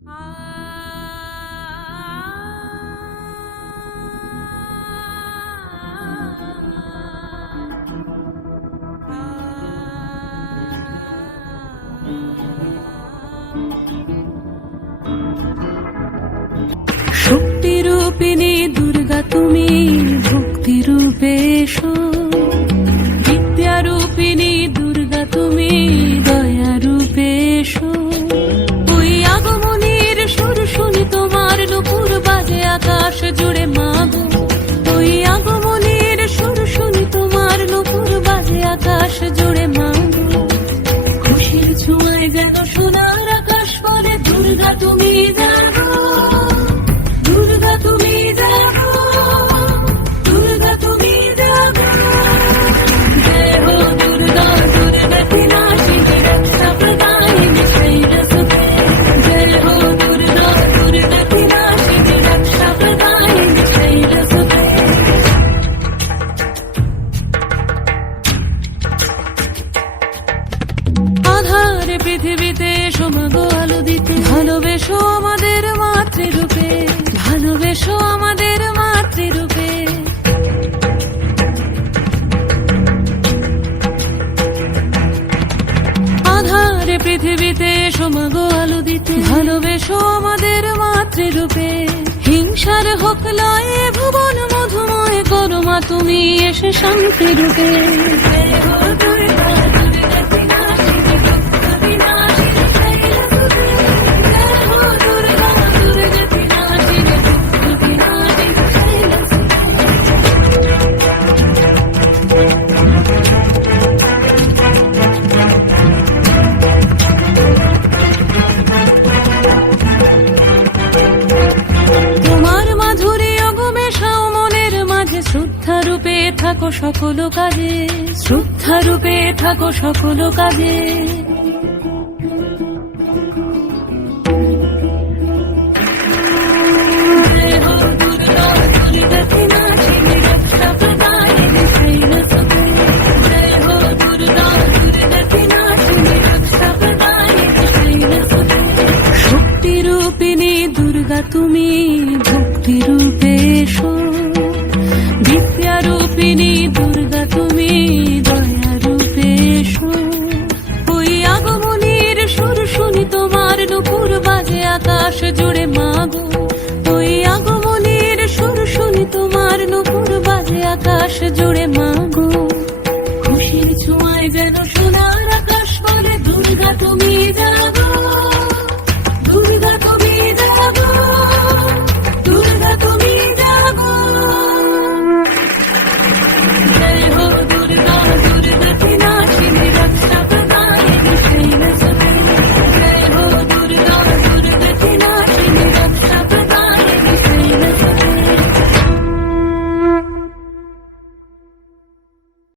শক্তিরূপিণী দুর্গা তুমি ভক্তিরূপে এসো, বিদ্যারূপিণী দুর্গা তুমি দয়ারূপে এসো। ওই আগমনীর সুর শুনি তোমার নুপুর বাজে আকাশ জুড়ে মাগো, ওই আগমনীর সুর শুনি তোমার নুপুর বাজে আকাশ জুড়ে মাগো। খুশির ছোঁয়ায় যেন সোনার আকাশ বলে দুর্গা তুমি জাগো, দুর্গা তুমি জাগো, দুর্গা তুমি জাগো। জয় হো দুর্গা দুর্গা বিনাশিনী রক্ষা প্রদায়িনী শৈলসুতে, জয় হো দুর্গা দুর্গা বিনাশিনী রক্ষা প্রদায়িনী শৈলসুতে। আধারে পৃথিবীতে এসো মাগো আলো দিতে, ভালোবেসো আমাদের মাতৃরূপে, ভালোবেসো আমাদের মাতৃরূপে। আধারে পৃথিবীতে এসো মাগো আলো দিতে, ভালোবেসো আমাদের মাতৃরূপে। হিংসার হোক লয়ে ভুবন মধুময় করো মা তুমি এসে শান্তিরূপে। তোমার মাধুরী অগমেশাও মনের মাঝে, শ্রদ্ধা রূপে থাকো সকল কাজে, শ্রদ্ধা রূপে থাকো সকল কাজে। জয় হো দুর্গা দুর্গা বিনাশিনী রক্ষা প্রদায়িনী শৈলসুতে, জয় হো দুর্গা দুর্গা বিনাশিনী রক্ষা প্রদায়িনী শৈলসুতে। শক্তিরূপিণী দুর্গা তুমি ভক্তিরূপে এসো, বিদ্যারূপিণী দুর্গা তুমি দয়ারূপে এসো। ওই আগমনীর সুর শুনি তোমার নুপুর বাজে আকাশ জুড়ে মাগো, ওই আগমনীর সুর শুনি তোমার নুপুর বাজে আকাশ জুড়ে মাগো।